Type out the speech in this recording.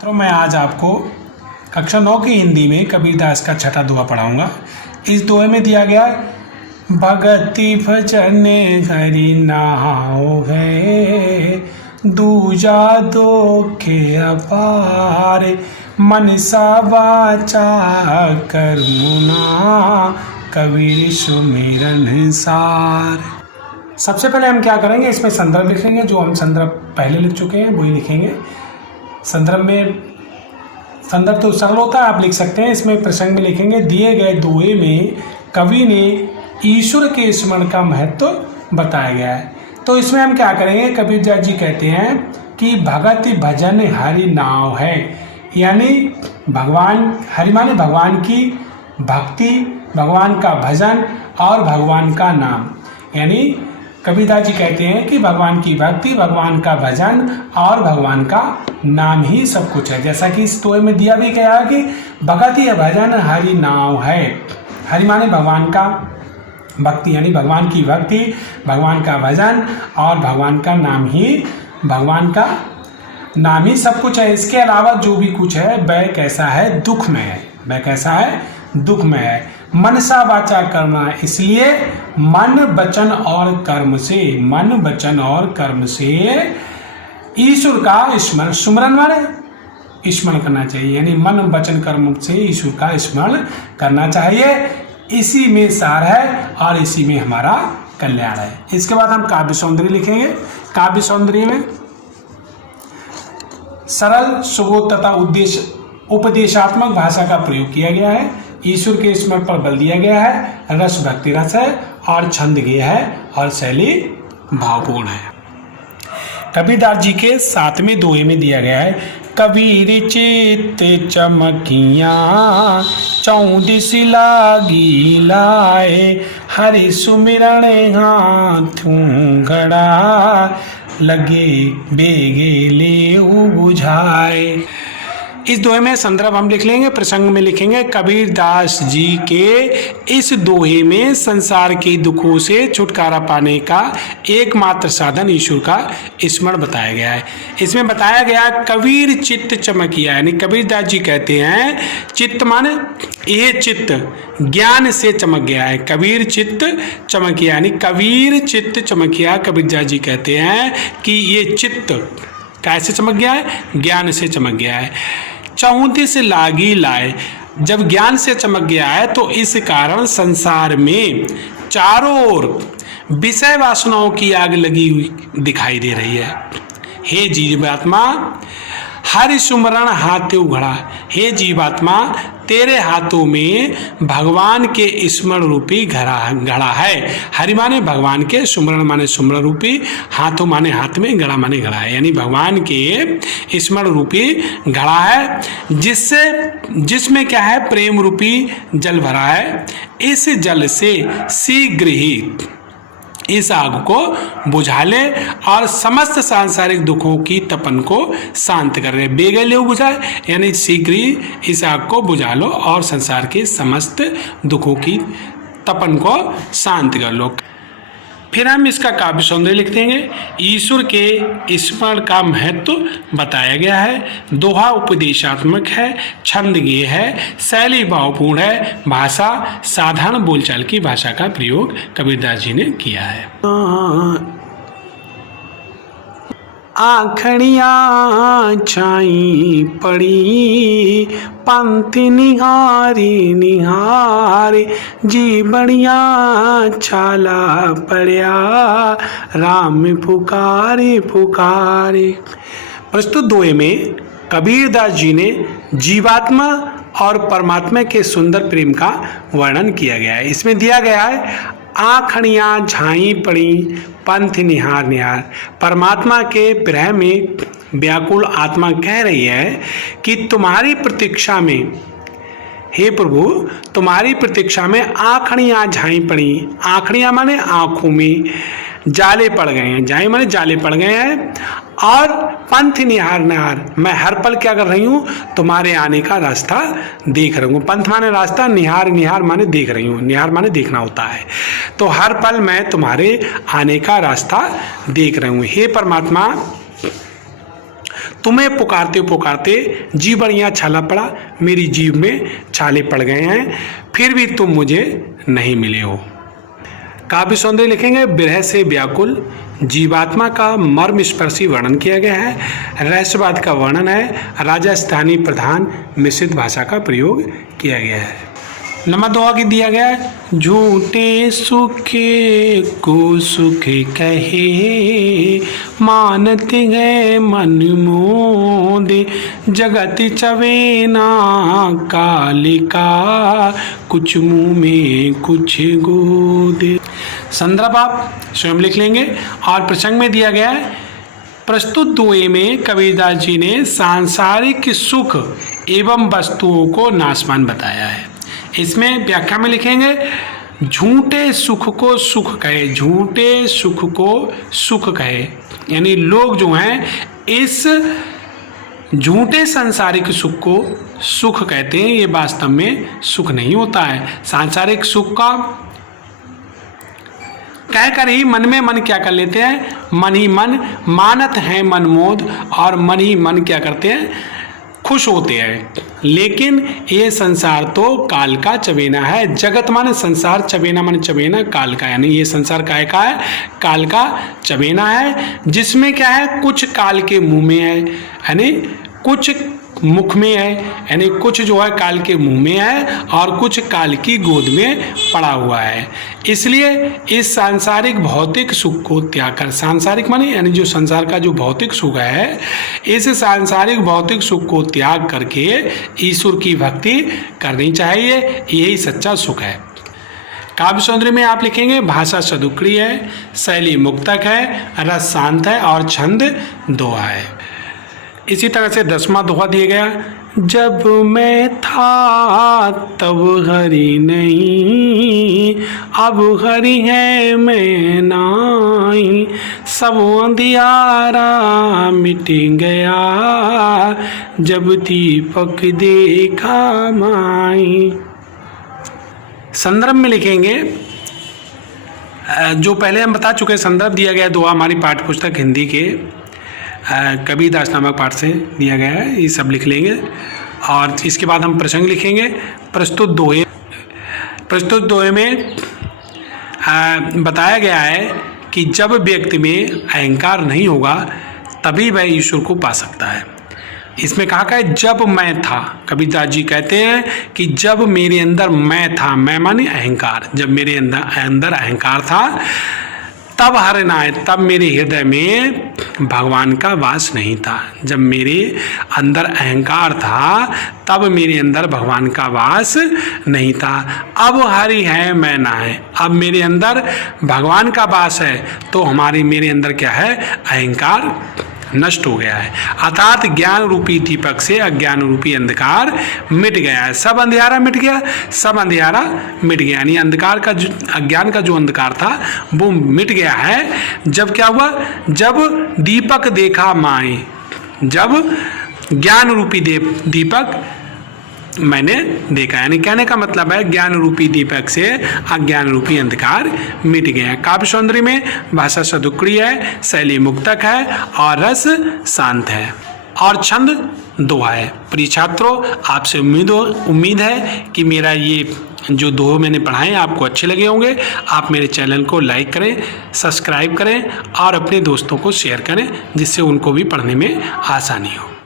तो मैं आज आपको कक्षा 9 की हिंदी में कबीरदास का छठा दोहा पढ़ाऊंगा। इस दोहे में दिया गया भगति भजन हरि नाम है, दूजा दुखे अपार, मनसा वाचा कर्मुना, कबीर सुमिरन सार। सबसे पहले हम क्या करेंगे, इसमें संदर्भ लिखेंगे। जो हम संदर्भ पहले लिख चुके हैं वही लिखेंगे। संदर्भ तो सरल होता है, आप लिख सकते हैं। इसमें प्रसंग में लिखेंगे दिए गए दोहे में कवि ने ईश्वर के स्मरण का महत्व बताया गया है। तो इसमें हम क्या करेंगे, कबीरदास जी कहते हैं कि भगत भजन हरि नाम है, यानी भगवान, हरि माने भगवान की भक्ति, भगवान का भजन और भगवान का नाम। यानी कबीरदास जी कहते हैं कि भगवान की भक्ति, भगवान का भजन और भगवान का नाम ही सब कुछ है। जैसा कि इस दोहे में दिया भी गया है कि भगति या भजन हरि नाम है। हरि माने भगवान का भक्ति, यानी भगवान की भक्ति, भगवान का भजन और भगवान का नाम ही, भगवान का नाम ही सब कुछ है। इसके अलावा जो भी कुछ है वह कैसा है, दुख में है। वह कैसा है, दुख में है। मनसा वाचा करना, इसलिए मन वचन और कर्म से, मन वचन और कर्म से ईश्वर का स्मरण, सुमरन माने स्मरण करना चाहिए। यानी मन वचन कर्म से ईश्वर का स्मरण करना चाहिए। इसी में सार है और इसी में हमारा कल्याण है। इसके बाद हम काव्य सौंदर्य लिखेंगे। काव्य सौंदर्य में सरल, सुबोध तथा उपदेशात्मक भाषा का प्रयोग किया गया है। ईश्वर के स्मरण पर बल दिया गया है। रस भक्ति रस है और छंद गेय है और शैली भावपूर्ण है। कबीरदास जी के 7वें दोहे में दिया गया है कबीर चित चमकिया, चौदिस लागी लाए, हरि सुमिरन हाथों घड़ा, लगे बेगे ले बुझाए। इस दोहे में संदर्भ हम लिख लेंगे, प्रसंग में लिखेंगे कबीरदास जी के इस दोहे में संसार के दुखों से छुटकारा पाने का एकमात्र साधन ईश्वर का स्मरण बताया गया है। इसमें बताया गया कबीर चित्त चमकिया, यानी कबीरदास जी कहते हैं चित्त माने ये चित्त ज्ञान से चमक गया है। कबीर चित्त चमकिया, यानी कबीर चित्त चमकिया। कबीरदास जी कहते हैं कि ये चित्त कैसे चमक गया है, ज्ञान से चमक गया है। 34 लागी लाए, जब ज्ञान से चमक गया है तो इस कारण संसार में चारों ओर विषय वासनाओं की आग लगी हुई दिखाई दे रही है। हे जीवात्मा हरि सुमरण हाथ उघड़ा, हे जीवात्मा तेरे हाथों में भगवान के स्मरण रूपी घड़ा है। हरि माने भगवान के, सुमरण माने सुमरण रूपी, हाथों माने हाथ में, घड़ा माने घड़ा है। यानी भगवान के स्मरण रूपी घड़ा है, जिसमें क्या है, प्रेम रूपी जल भरा है। इस जल से शीघ्र ही इस आग को बुझा ले और समस्त सांसारिक दुखों की तपन को शांत कर रहे। बेगे ले बुझाए, यानी शीघ्र ही इस आग को बुझा लो और संसार के समस्त दुखों की तपन को शांत कर लो। फिर हम इसका काव्य सौंदर्य लिख देंगे। ईश्वर के स्मरण का महत्व बताया गया है। दोहा उपदेशात्मक है, छंद गेय है, शैली भावपूर्ण है, भाषा साधारण बोलचाल की भाषा का प्रयोग कबीरदास जी ने किया है। आखड़ियाँ छाई पड़ी, पंथ निहारी निहारे, जी बढ़िया छाला पड़िया, राम पुकारे पुकारे। प्रस्तुत दोहे में कबीरदास जी ने जीवात्मा और परमात्मा के सुंदर प्रेम का वर्णन किया गया है। इसमें दिया गया है आखड़ियाँ झाई पड़ी, पंथ निहार निहार। परमात्मा के विरह में व्याकुल आत्मा कह रही है कि तुम्हारी प्रतीक्षा में, हे प्रभु तुम्हारी प्रतीक्षा में आखड़ियाँ झाई पड़ी। आखड़ियाँ माने आँखों में जाले पड़ गए हैं, जाए माने जाले पड़ गए हैं। और पंथ निहार निहार, मैं हर पल क्या कर रही हूँ, तुम्हारे आने का रास्ता देख रही हूँ। पंथ माने रास्ता, निहार निहार माने देख रही हूँ, निहार माने देखना होता है। तो हर पल मैं तुम्हारे आने का रास्ता देख रही हूँ। हे परमात्मा तुम्हें पुकारते पुकारते जी बढ़िया छाला पड़ा, मेरी जीभ में छाले पड़ गए हैं, फिर भी तुम मुझे नहीं मिले हो। काव्य सौंदर्य लिखेंगे विरह से व्याकुल, जीवात्मा का मर्म स्पर्शी वर्णन किया गया है। रहस्यवाद का वर्णन है। राजस्थानी प्रधान मिश्रित भाषा का प्रयोग किया गया है। नंबर 2 आगे दिया गया है, झूठे सुखे को सुख कहे, मानत है मन मोदे, जगत चवेना कालिका, कुछ मुँह में कुछ गोदे। संदर्भ आप स्वयं लिख लेंगे। और प्रसंग में दिया गया है, प्रस्तुत दोहे में कबीरदास जी ने सांसारिक सुख एवं वस्तुओं को नाशवान बताया है। इसमें व्याख्या में लिखेंगे, झूठे सुख को सुख कहे, झूठे सुख को सुख कहे, यानी लोग जो हैं इस झूठे सांसारिक सुख को सुख कहते हैं। ये वास्तव में सुख नहीं होता है। सांसारिक सुख का कहकर ही मन में मन क्या कर लेते हैं, मन ही मन मानत है मनमोद, और मन ही मन क्या करते हैं, खुश होते हैं। लेकिन ये संसार तो काल का चबेना है। जगत माने संसार, चबेना माने चबेना काल का, यानी ये संसार काय का है, काल का चबेना है, जिसमें क्या है, कुछ काल के मुंह में है, यानी कुछ मुख में है, यानी कुछ जो है काल के मुंह में है और कुछ काल की गोद में पड़ा हुआ है। इसलिए इस सांसारिक भौतिक सुख को त्याग कर, सांसारिक माने यानी जो संसार का जो भौतिक सुख है, इस सांसारिक भौतिक सुख को त्याग करके ईश्वर की भक्ति करनी चाहिए। यही सच्चा सुख है। काव्य सौंदर्य में आप लिखेंगे, भाषा सदुक्री है, शैली मुक्तक है, रस शांत है और छंद दोहा है। इसी तरह से 10वां दोहा दिया गया, जब मैं था तब हरि नहीं, अब हरि है मैं नाही, सब अंधियारा मिट गया, जब दीपक देखा माई। संदर्भ में लिखेंगे, जो पहले हम बता चुके संदर्भ दिया गया दोहा हमारी पाठ्य पुस्तक हिंदी के कबीरदास नामक पाठ से दिया गया है, ये सब लिख लेंगे। और इसके बाद हम प्रसंग लिखेंगे। प्रस्तुत दोहे में बताया गया है कि जब व्यक्ति में अहंकार नहीं होगा तभी वह ईश्वर को पा सकता है। इसमें कहा गया है, जब मैं था, कबीरदास जी कहते हैं कि जब मेरे अंदर मैं था, मैं माने अहंकार, जब मेरे अंदर अहंकार था तब हरि न आए, तब मेरे हृदय में भगवान का वास नहीं था। जब मेरे अंदर अहंकार था तब मेरे अंदर भगवान का वास नहीं था। अब हरि है मैं ना है, अब मेरे अंदर भगवान का वास है, तो मेरे अंदर क्या है, अहंकार नष्ट हो गया है। अर्थात ज्ञान रूपी दीपक से अज्ञान रूपी अंधकार मिट गया है। सब अंधियारा मिट गया, सब अंधियारा मिट गया, यानी अंधकार का अज्ञान का जो अंधकार था वो मिट गया है। जब क्या हुआ, जब दीपक देखा माए, जब ज्ञान रूपी दीपक मैंने देखा, यानी कहने का मतलब है ज्ञान रूपी दीपक से अज्ञान रूपी अंधकार मिट गया। काव्य सौंदर्य में भाषा सदुक्री है, शैली मुक्तक है और रस शांत है और छंद दोहा है। प्रिय छात्रों, आपसे उम्मीद है कि मेरा ये जो दोहे मैंने पढ़ाए आपको अच्छे लगे होंगे। आप मेरे चैनल को लाइक करें, सब्सक्राइब करें और अपने दोस्तों को शेयर करें, जिससे उनको भी पढ़ने में आसानी हो।